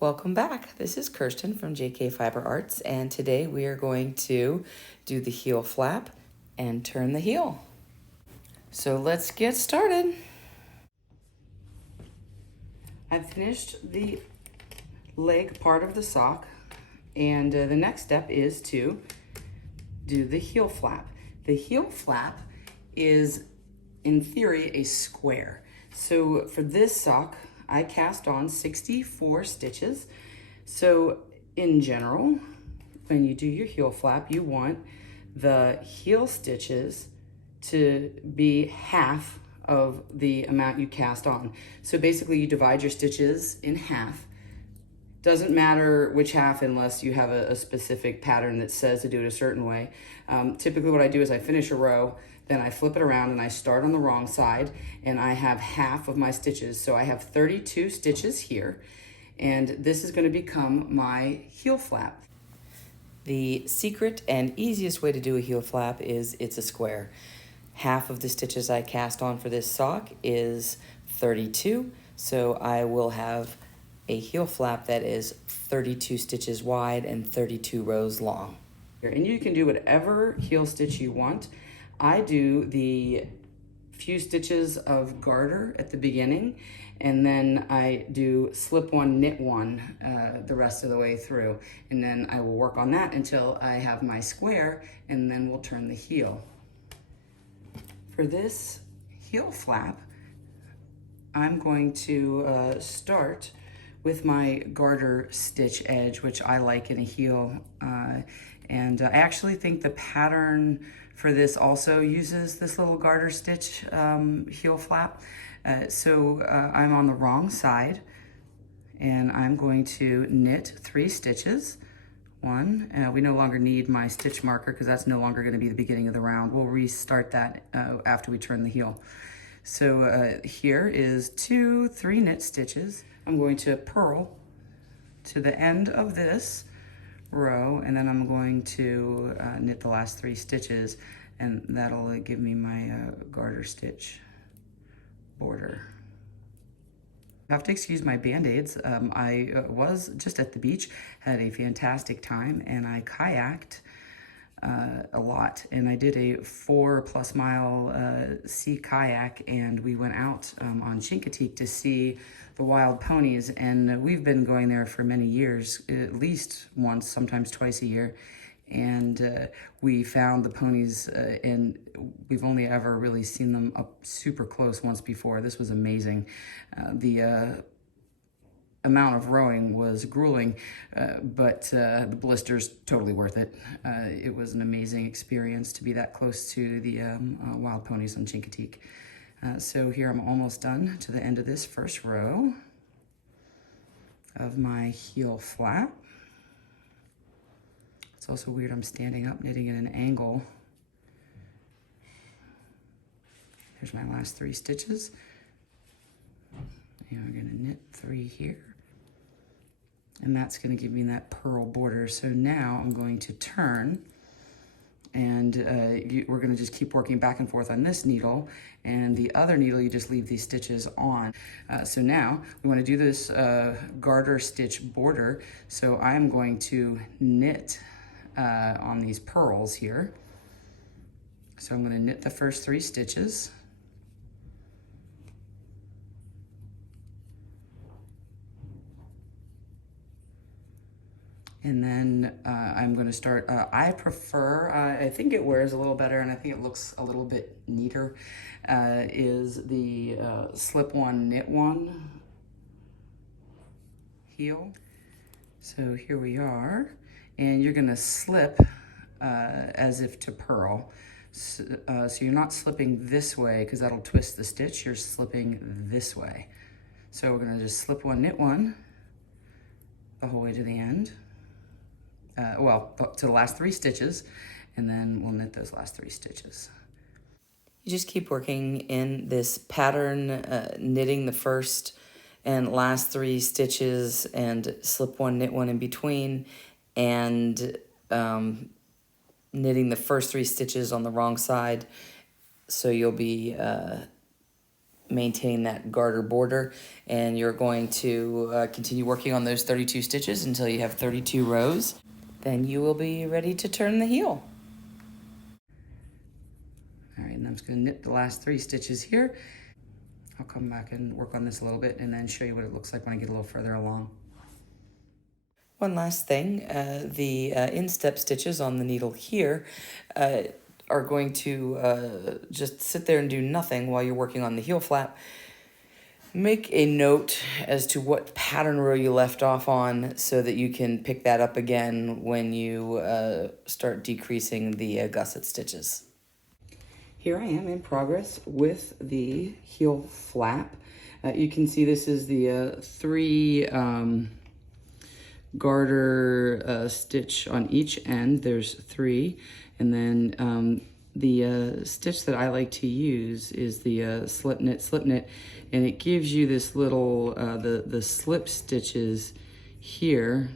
Welcome back. This is Kirsten from JK Fiber Arts, and today we are going to do the heel flap and turn the heel. So let's get started. I've finished the leg part of the sock, and the next step is to do the heel flap. The heel flap is, in theory, a square. So for this sock, I cast on 64 stitches. So in general, when you do your heel flap, you want the heel stitches to be half of the amount you cast on. So basically you divide your stitches in half. Doesn't matter which half unless you have a specific pattern that says to do it a certain way. Typically what I do is I finish a row, then I flip it around and I start on the wrong side and I have half of my stitches. So I have 32 stitches here, and this is going to become my heel flap. The secret and easiest way to do a heel flap is it's a square. Half of the stitches I cast on for this sock is 32, so I will have a heel flap that is 32 stitches wide and 32 rows long. And you can do whatever heel stitch you want. I do the few stitches of garter at the beginning, and then I do slip one, knit one the rest of the way through. And then I will work on that until I have my square, and then we'll turn the heel. For this heel flap, I'm going to start with my garter stitch edge, which I like in a heel. And I actually think the pattern for this also uses this little garter stitch heel flap. So I'm on the wrong side, and I'm going to knit 3 stitches. One, we no longer need my stitch marker because that's no longer going to be the beginning of the round. We'll restart that after we turn the heel. So here is 2, 3 knit stitches. I'm going to purl to the end of this row, and then I'm going to knit the last 3 stitches, and that'll give me my garter stitch border. I have to excuse my band-aids. I was just at the beach, had a fantastic time, and I kayaked a lot, and I did a 4+ mile sea kayak, and we went out on Chincoteague to see the wild ponies, and we've been going there for many years, at least once, sometimes twice a year. And we found the ponies, and we've only ever really seen them up super close once before. This was amazing. The amount of rowing was grueling, but the blisters, totally worth it. It was an amazing experience to be that close to the wild ponies on Chincoteague. So here I'm almost done to the end of this first row of my heel flap. It's also weird, I'm standing up knitting at an angle. Here's my last 3 stitches. And we're gonna knit 3 here. And that's gonna give me that purl border. So now I'm going to turn, and we're gonna just keep working back and forth on this needle, and the other needle you just leave these stitches on. So now we wanna do this garter stitch border. So I'm going to knit on these purls here. So I'm gonna knit the first 3 stitches. And then I'm going to start, I prefer, I think it wears a little better and I think it looks a little bit neater, is the slip one, knit one heel. So here we are, and you're going to slip as if to purl. So you're not slipping this way because that'll twist the stitch, you're slipping this way. So we're going to just slip one, knit one the whole way to the end. Well, to the last 3 stitches, and then we'll knit those last 3 stitches. You just keep working in this pattern, knitting the first and last 3 stitches and slip one, knit one in between, and knitting the first 3 stitches on the wrong side. So you'll be maintain that garter border, and you're going to continue working on those 32 stitches until you have 32 rows. Then you will be ready to turn the heel. All right, and I'm just gonna knit the last 3 stitches here. I'll come back and work on this a little bit and then show you what it looks like when I get a little further along. One last thing, the instep stitches on the needle here are going to just sit there and do nothing while you're working on the heel flap. Make a note as to what pattern row you left off on so that you can pick that up again when you start decreasing the gusset stitches. Here I am in progress with the heel flap. You can see this is the 3 garter stitch on each end. There's 3, and then the stitch that I like to use is the slip knit, and it gives you this little the slip stitches here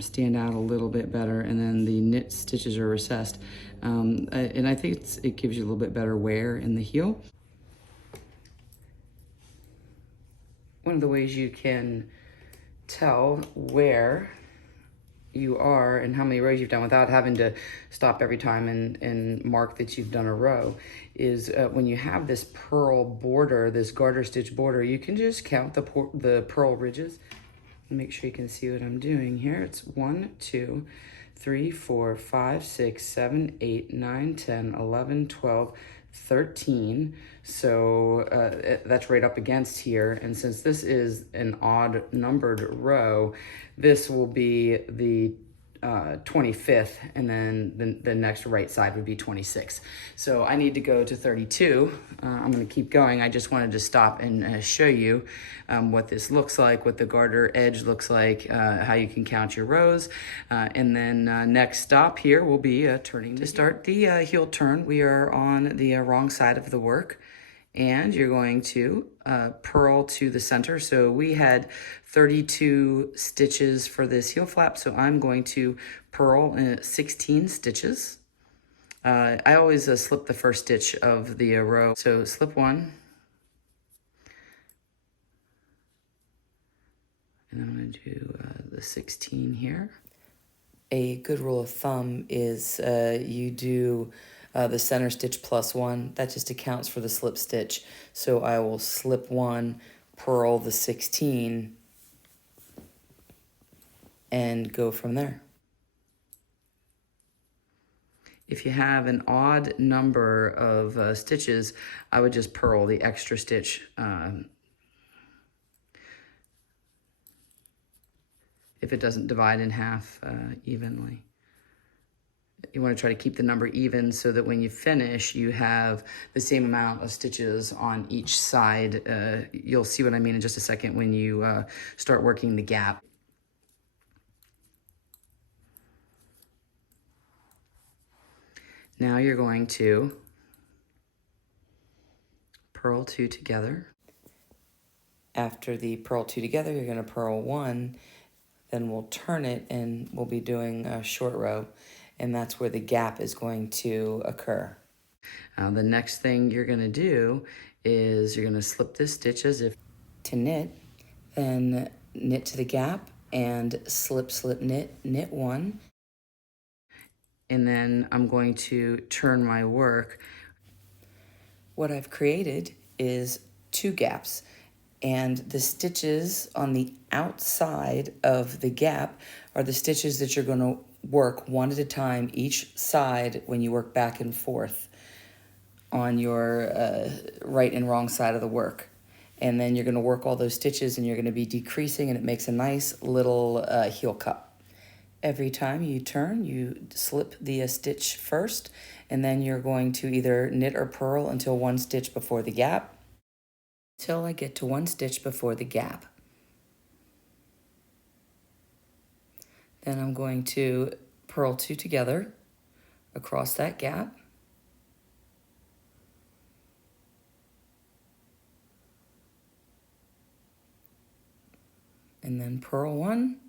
stand out a little bit better, and then the knit stitches are recessed, and I think it gives you a little bit better wear in the heel. One of the ways you can tell where you are and how many rows you've done without having to stop every time and mark that you've done a row is when you have this purl border, this garter stitch border, you can just count the purl ridges. Make sure you can see what I'm doing here. It's 1, 2, 3, 4, 5, 6, 7, 8, 9, 10, 11, 12, 13. So that's right up against here. And since this is an odd numbered row, this will be the 25th, and then the next right side would be 26. So I need to go to 32. I'm going to keep going. I just wanted to stop and show you what this looks like, what the garter edge looks like, how you can count your rows. And then next stop here will be turning. To start the heel turn, we are on the wrong side of the work, and you're going to purl to the center. So we had 32 stitches for this heel flap, so I'm going to purl 16 stitches. I always slip the first stitch of the row. So slip 1, and then I'm going to do the 16 here. A good rule of thumb is you do the center stitch plus 1. That just accounts for the slip stitch. So I will slip 1, purl the 16, and go from there. If you have an odd number of stitches, I would just purl the extra stitch if it doesn't divide in half evenly. You want to try to keep the number even so that when you finish, you have the same amount of stitches on each side. You'll see what I mean in just a second when you start working the gap. Now you're going to purl 2 together. After the purl 2 together, you're going to purl 1, then we'll turn it and we'll be doing a short row, and that's where the gap is going to occur. The next thing you're going to do is you're going to slip this stitch as if to knit, then knit to the gap and slip, slip, knit, knit 1. And then I'm going to turn my work. What I've created is 2 gaps, and the stitches on the outside of the gap are the stitches that you're going to work one at a time each side when you work back and forth on your right and wrong side of the work. And then you're going to work all those stitches, and you're going to be decreasing, and it makes a nice little heel cup. Every time you turn, you slip the stitch first, and then you're going to either knit or purl until 1 stitch before the gap, till I get to 1 stitch before the gap. Then I'm going to purl 2 together across that gap, and then purl 1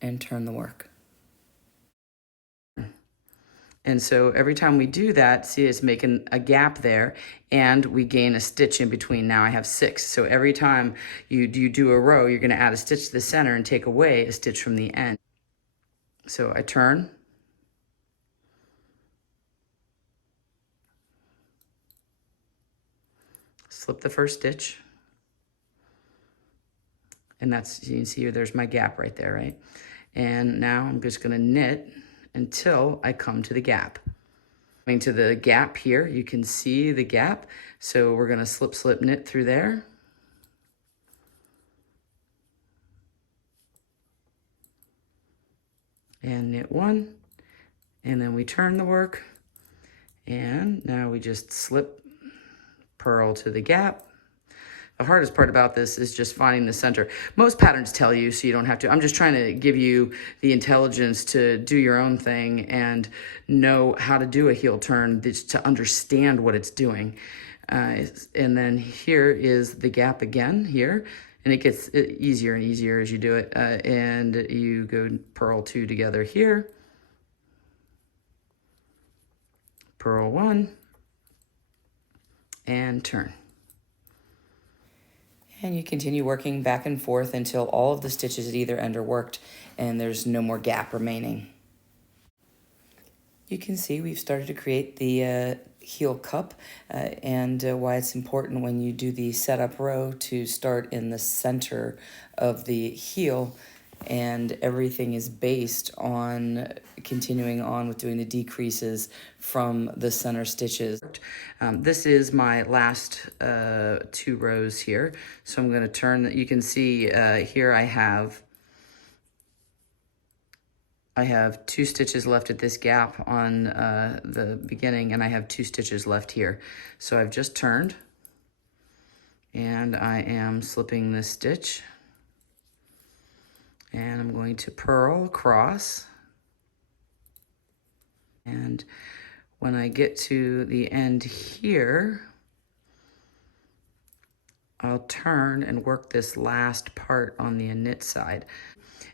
and turn the work. And so every time we do that, see, it's making a gap there, and we gain a stitch in between. Now I have 6. So every time you do a row, you're gonna add a stitch to the center and take away a stitch from the end. So I turn, slip the first stitch, and that's, you can see there's my gap right there, right? And now I'm just gonna knit until I come to the gap. Coming to the gap here, you can see the gap. So we're gonna slip, slip, knit through there. And knit 1, and then we turn the work, and now we just slip, purl to the gap. The hardest part about this is just finding the center. Most patterns tell you, so you don't have to. I'm just trying to give you the intelligence to do your own thing and know how to do a heel turn, to understand what it's doing. And then here is the gap again here, and it gets easier and easier as you do it. And you go purl 2 together here, purl 1, and turn. And you continue working back and forth until all of the stitches at either end are worked and there's no more gap remaining. You can see we've started to create the heel cup and why it's important when you do the setup row to start in the center of the heel, and everything is based on continuing on with doing the decreases from the center stitches. This is my last 2 rows here, so I'm going to turn. You can see here I have 2 stitches left at this gap on the beginning, and I have 2 stitches left here. So I've just turned, and I am slipping this stitch, and I'm going to purl across. And when I get to the end here, I'll turn and work this last part on the knit side.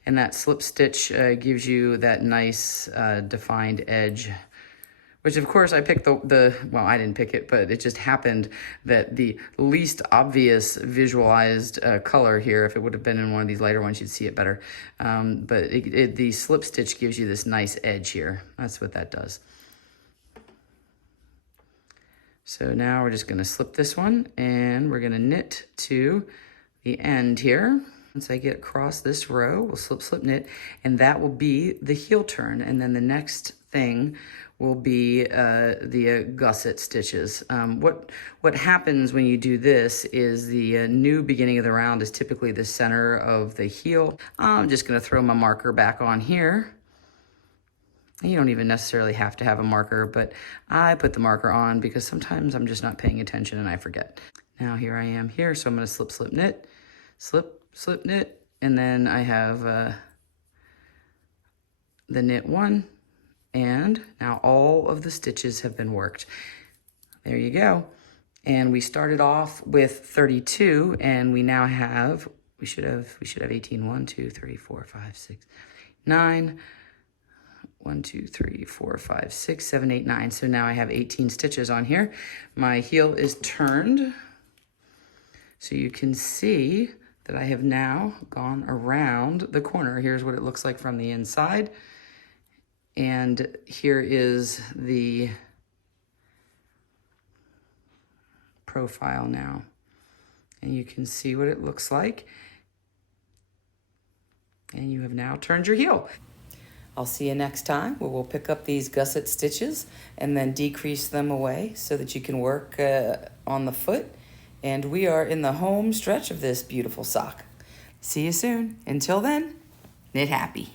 And that slip stitch gives you that nice defined edge, which of course I picked well, I didn't pick it, but it just happened that the least obvious visualized color here, if it would have been in one of these lighter ones, you'd see it better. But the slip stitch gives you this nice edge here. That's what that does. So now we're just gonna slip this one, and we're gonna knit to the end here. Once I get across this row, we'll slip, slip, knit, and that will be the heel turn. And then the next thing will be the gusset stitches. What happens when you do this is the new beginning of the round is typically the center of the heel. I'm just gonna throw my marker back on here. You don't even necessarily have to have a marker, but I put the marker on because sometimes I'm just not paying attention and I forget. Now here I am here, so I'm gonna slip, slip, knit, slip, slip, knit, and then I have the knit 1, and now all of the stitches have been worked. There you go. And we started off with 32, and we now have, we should have 18, 1, 2, 3, 4, 5, 6, 9, 1, 2, 3, 4, 5, 6, 7, 8, 9. So now I have 18 stitches on here. My heel is turned. So you can see that I have now gone around the corner. Here's what it looks like from the inside. And here is the profile now. And you can see what it looks like. And you have now turned your heel. I'll see you next time where we'll pick up these gusset stitches and then decrease them away so that you can work on the foot. And we are in the home stretch of this beautiful sock. See you soon. Until then, knit happy.